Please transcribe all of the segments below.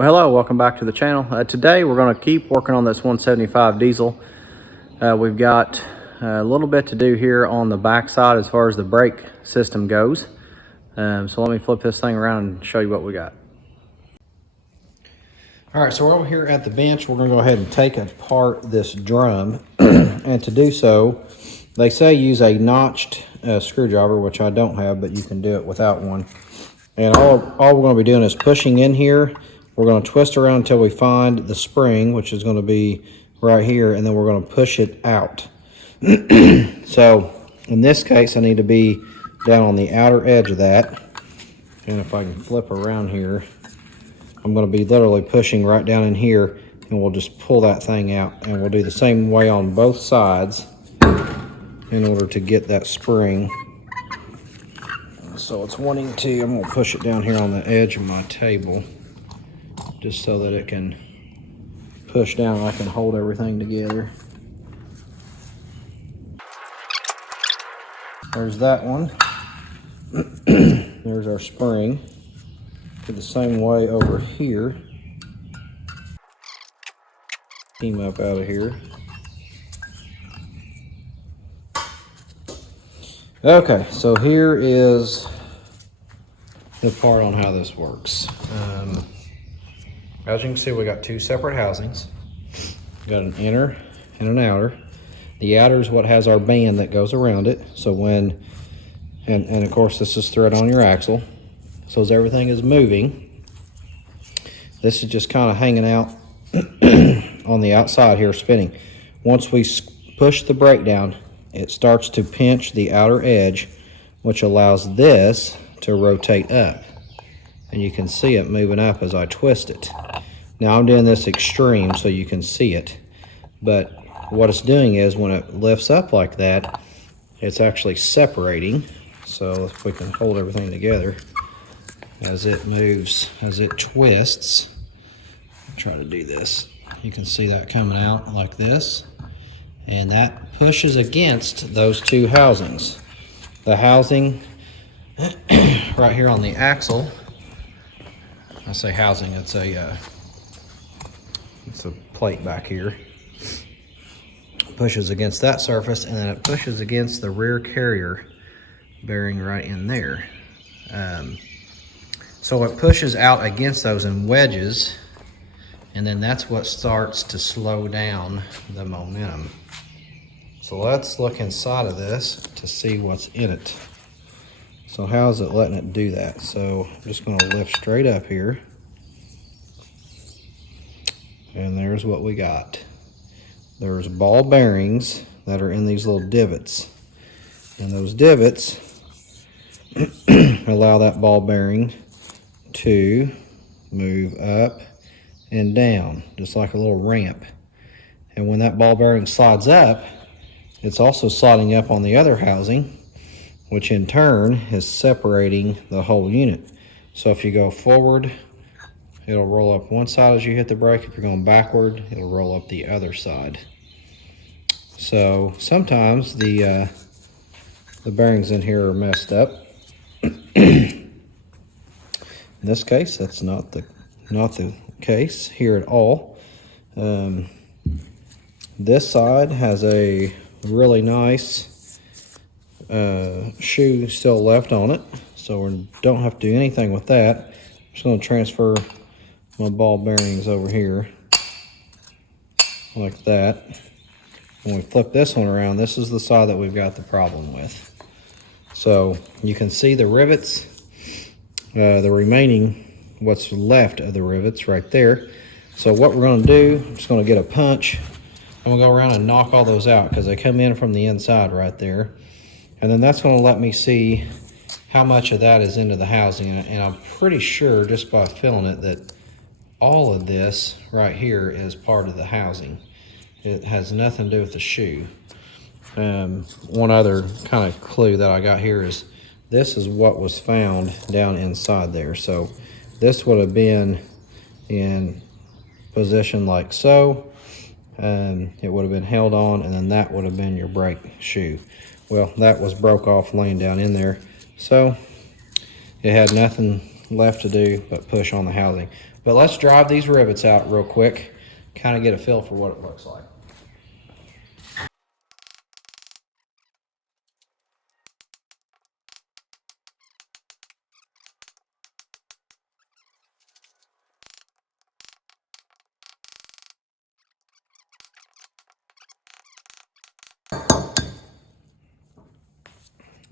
Well, hello, welcome back to the channel. Today we're going to keep working on this 175 diesel. We've got a little bit to do here on the back side as far as the brake system goes. So let me flip this thing around and show you what we got. All right, so we're over here at the bench. We're going to go ahead and take apart this drum. And to do so, they say use a notched screwdriver, which I don't have, but you can do it without one. And all we're going to be doing is pushing in here. We're going to twist around until we find the spring, which is going to be right here, and then we're going to push it out. So in this case, I need to be down on the outer edge of that. And if I can flip around here, I'm going to be literally pushing right down in here, and we'll just pull that thing out. And we'll do the same way on both sides in order to get that spring. So it's wanting to, I'm going to push it down here on the edge of my table, just so that it can push down and I can hold everything together. There's that one. There's our spring. Do the same way over here. Team up out of here. Okay, so here is the part on how this works. As you can see, we got two separate housings. We got an inner and an outer. The outer is what has our band that goes around it. So when, and of course this is thread on your axle. So as everything is moving, this is just kind of hanging out on the outside here, spinning. Once we push the brake down, it starts to pinch the outer edge, which allows this to rotate up. And you can see it moving up as I twist it. Now I'm doing this extreme so you can see it. But what it's doing is when it lifts up like that, it's actually separating. So if we can hold everything together as it moves, as it twists. I'll try to do this. You can see that coming out like this. And that pushes against those two housings. The housing right here on the axle, I say housing, it's a plate back here. Pushes against that surface, and then it pushes against the rear carrier bearing right in there. So it pushes out against those and wedges, and then that's what starts to slow down the momentum. So let's look inside of this to see what's in it. So how is it letting it do that? So I'm just going to lift straight up here. And there's what we got. There's ball bearings that are in these little divots. And those divots allow that ball bearing to move up and down, just like a little ramp. And when that ball bearing slides up, it's also sliding up on the other housing, which in turn is separating the whole unit. So if you go forward, it'll roll up one side as you hit the brake. If you're going backward, it'll roll up the other side. So sometimes the bearings in here are messed up. In this case, that's not the case here at all. This side has a really nice shoe still left on it, so we don't have to do anything with that. I'm just going to transfer my ball bearings over here like that. When we flip this one around, this is the side that we've got the problem with. So you can see the rivets, the remaining, what's left of the rivets right there. So what we're going to do, I'm just going to get a punch. I'm going to go around and knock all those out because they come in from the inside right there. And then that's going to let me see how much of that is into the housing. And I'm pretty sure just by feeling it that all of this right here is part of the housing. It has nothing to do with the shoe. One other kind of clue that I got here is this is what was found down inside there. So this would have been in position like so. It would have been held on, and then that would have been your brake shoe. Well, that was broke off laying down in there. So it had nothing left to do but push on the housing. But let's drive these rivets out real quick, kind of get a feel for what it looks like.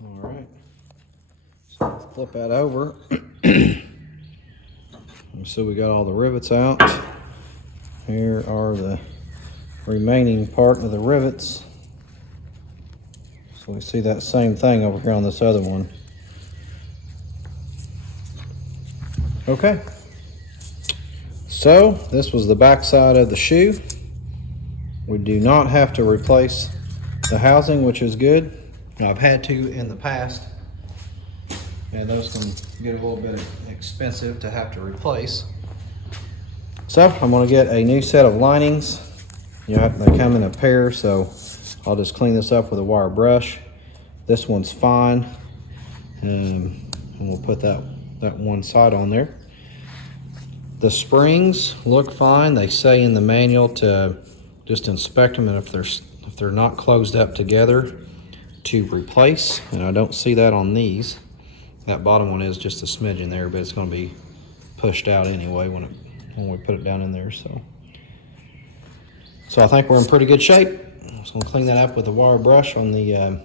All right, so let's flip that over. So we got all the rivets out. Here are the remaining part of the rivets. So we see that same thing over here on this other one. Okay, so this was the back side of the shoe. We do not have to replace the housing, which is good. Now, I've had to in the past, and those can get a little bit expensive to have to replace. So I'm going to get a new set of linings. You know, they come in a pair, so I'll just clean this up with a wire brush. This one's fine, and we'll put that one side on there. The springs look fine. They say in the manual to just inspect them, and if they're not closed up together, to replace. And I don't see that on these. That bottom one is just a smidgen there, but it's going to be pushed out anyway when we put it down in there. So I think we're in pretty good shape. I'm just going to clean that up with a wire brush on the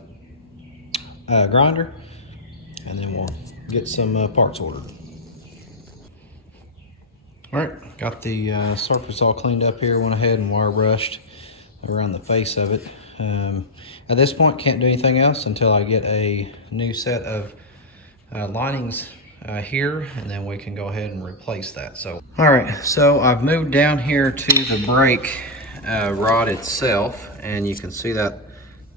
grinder, and then we'll get some parts ordered. All right, got the surface all cleaned up here. Went ahead and wire brushed around the face of it. At this point, can't do anything else until I get a new set of linings here, and then we can go ahead and replace that. So, all right, so I've moved down here to the brake rod itself, and you can see that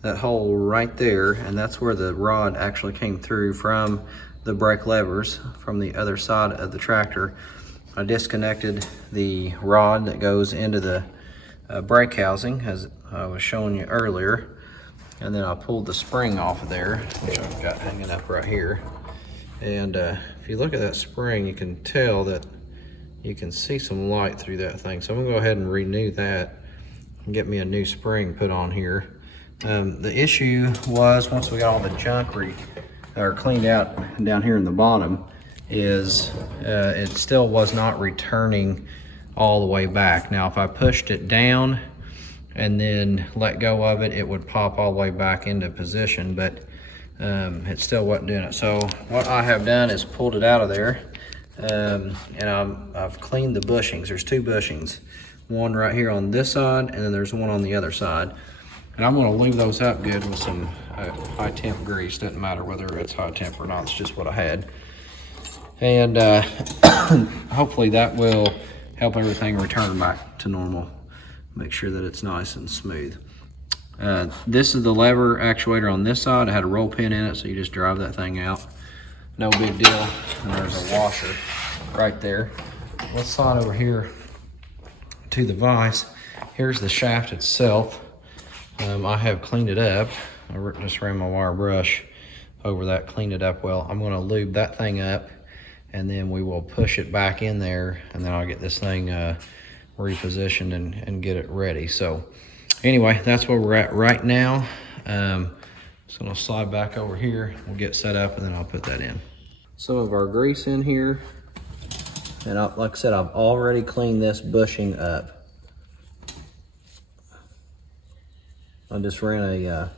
hole right there, and that's where the rod actually came through from the brake levers from the other side of the tractor. I disconnected the rod that goes into the brake housing, as I was showing you earlier, and then I pulled the spring off of there, which I've got hanging up right here. And if you look at that spring, you can tell that you can see some light through that thing. So I'm gonna go ahead and renew that and get me a new spring put on here. The issue was, once we got all the junk cleaned out down here in the bottom, is it still was not returning all the way back. Now, if I pushed it down and then let go of it, it would pop all the way back into position, but it still wasn't doing it. So what I have done is pulled it out of there, and I've cleaned the bushings. There's two bushings, one right here on this side, and then there's one on the other side. And I'm gonna lube those up good with some high temp grease. Doesn't matter whether it's high temp or not, it's just what I had. And hopefully that will help everything return back to normal. Make sure that it's nice and smooth. This is the lever actuator on this side. It had a roll pin in it, so you just drive that thing out. No big deal. And there's a washer right there. Let's slide over here to the vise. Here's the shaft itself. I have cleaned it up. I just ran my wire brush over that, cleaned it up well. I'm gonna lube that thing up, and then we will push it back in there, and then I'll get this thing repositioned and get it ready. So anyway, that's where we're at right now. Just gonna slide back over here, we'll get set up, and then I'll put that in. Some of our grease in here, and like I said, I've already cleaned this bushing up. I just ran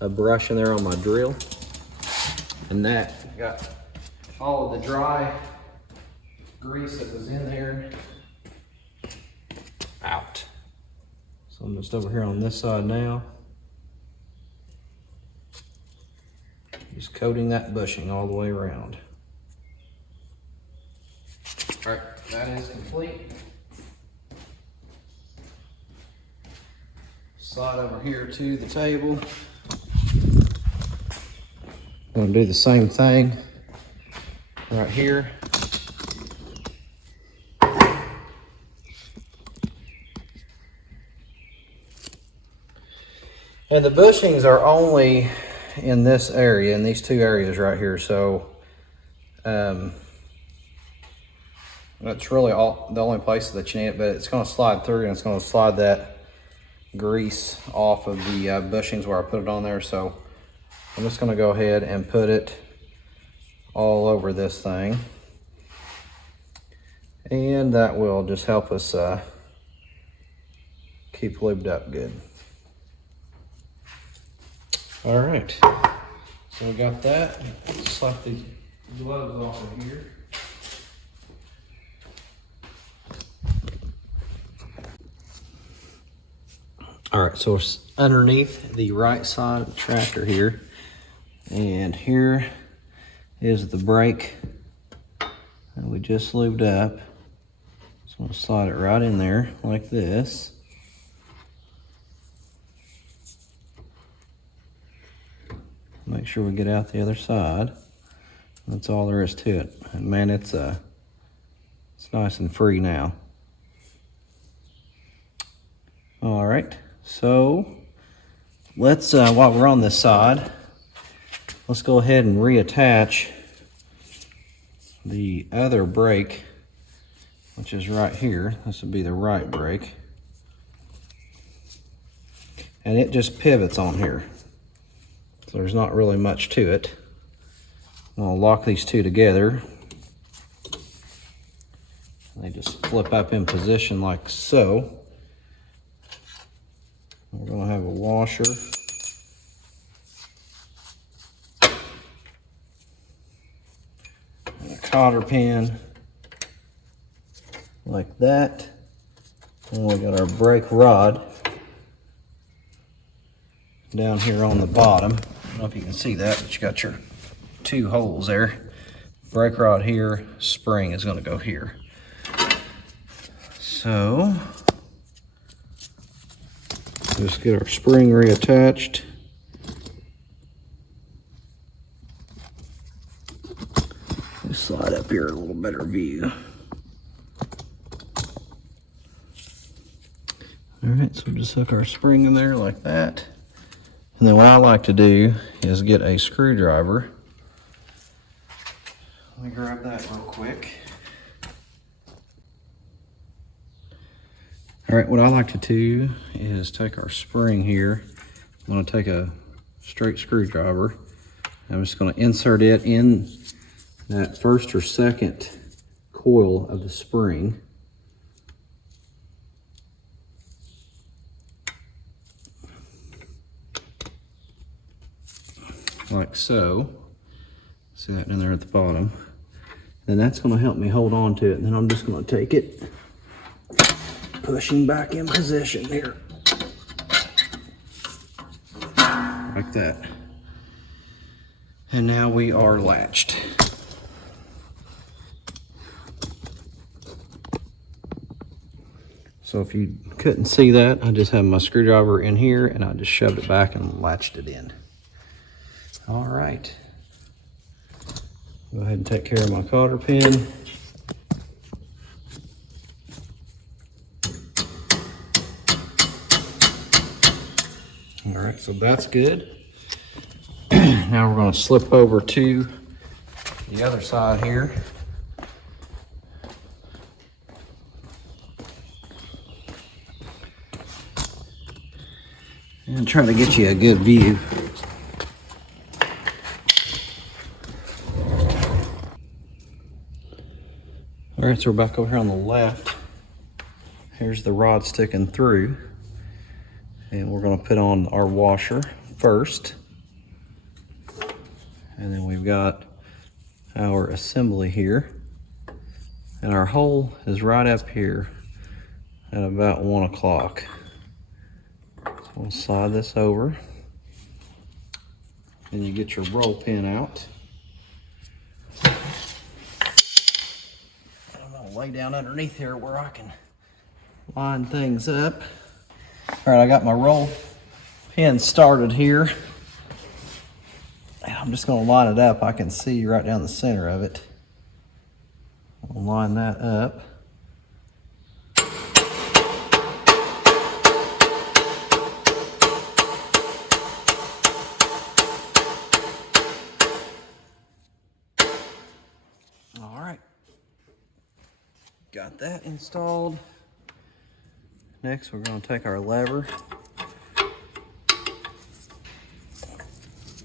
a brush in there on my drill, and that got all of the dry grease that was in there out. So I'm just over here on this side now, just coating that bushing all the way around. All right, that is complete. Slide over here to the table. I'm gonna do the same thing right here. And the bushings are only in this area, in these two areas right here. So, and That's really the only place that you need it, but it's going to slide through and it's going to slide that grease off of the bushings where I put it on there. So I'm just going to go ahead and put it all over this thing. And that will just help us keep lubed up good. All right, so we got that. Slap these gloves off of here. All right, so it's underneath the right side of the tractor here. And here is the brake that we just lubed up. So I'm gonna slide it right in there like this. Make sure we get out the other side. That's all there is to it. And man, it's nice and free now. All right, so let's, while we're on this side, let's go ahead and reattach the other brake, which is right here. This would be the right brake. And it just pivots on here. So there's not really much to it. I'm gonna lock these two together. They just flip up in position like so. We're gonna have a washer. And a cotter pin like that. And we got our brake rod down here on the bottom. I don't know if you can see that, but you got your two holes there. Brake rod here, spring is going to go here. So just get our spring reattached. Let's slide up here a little better view. All right, so just hook our spring in there like that. And then what I like to do is get a screwdriver. Let me grab that real quick. All right, what I like to do is take our spring here. I'm going to take a straight screwdriver. I'm just going to insert it in that first or second coil of the spring. Like so. See that down there at the bottom. Then that's going to help me hold on to it. And then I'm just going to take it, pushing back in position here. Like that. And now we are latched. So if you couldn't see that, I just have my screwdriver in here and I just shoved it back and latched it in. All right. Go ahead and take care of my cotter pin. All right, so that's good. Now we're going to slip over to the other side here. And try to get you a good view. All right, so we're back over here on the left. Here's the rod sticking through. And we're going to put on our washer first. And then we've got our assembly here. And our hole is right up here at about 1 o'clock. So we'll slide this over. Then you get your roll pin out. Lay down underneath here where I can line things up. All right, I got my roll pin started here. And I'm just going to line it up. I can see right down the center of it. I'll line that up. All right. that installed. Next, we're going to take our lever.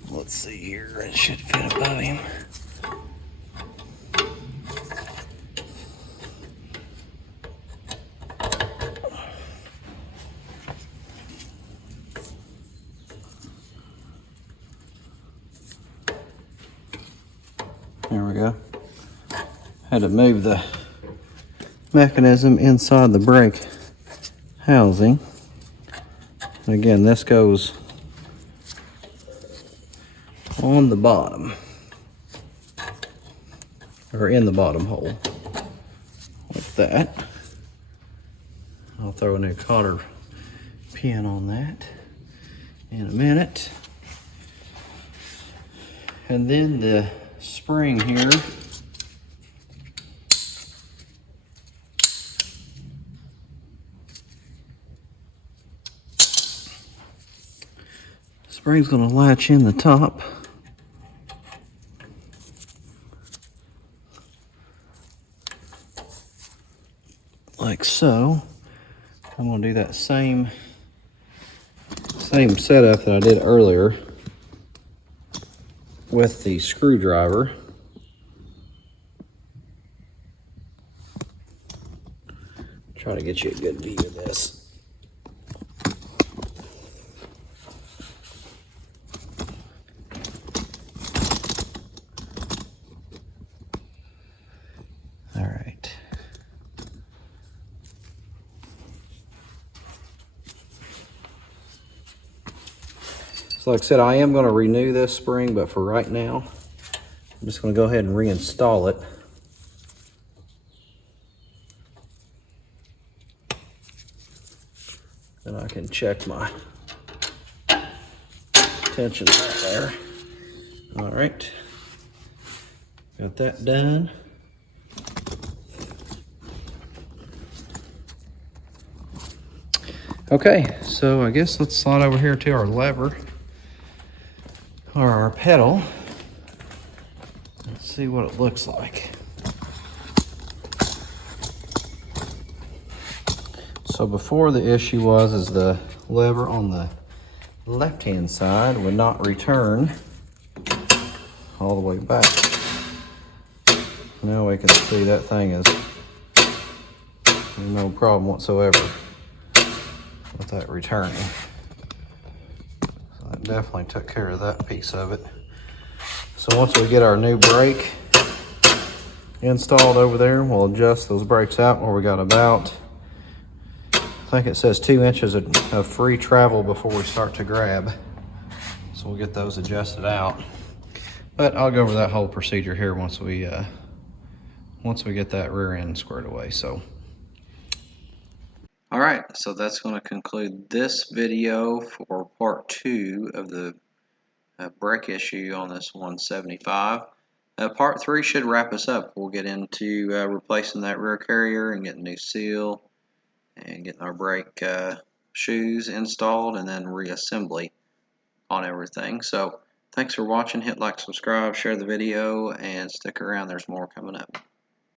Let's see here, it should fit above him. There we go. Had to move the mechanism inside the brake housing. And again, this goes on the bottom, or in the bottom hole, like that. I'll throw a new cotter pin on that in a minute. And then the spring here, spring's going to latch in the top. Like so. I'm going to do that same setup that I did earlier with the screwdriver. Try to get you a good view of this. All right. So like I said, I am going to renew this spring, but for right now, I'm just going to go ahead and reinstall it. And I can check my tension right there. All right, got that done. Okay, so I guess let's slide over here to our lever, or our pedal. Let's see what it looks like. So before, the issue was the lever on the left-hand side would not return all the way back. Now we can see that thing is no problem whatsoever with that returning. So that definitely took care of that piece of it. So once we get our new brake installed over there, we'll adjust those brakes out where we got about, I think it says 2 inches of free travel before we start to grab. So we'll get those adjusted out. But I'll go over that whole procedure here once we get that rear end squared away. So, all right, so that's going to conclude this video for part 2 of the brake issue on this 175. Part 3 should wrap us up. We'll get into replacing that rear carrier and getting a new seal and getting our brake shoes installed, and then reassembly on everything. So thanks for watching. Hit like, subscribe, share the video, and stick around. There's more coming up.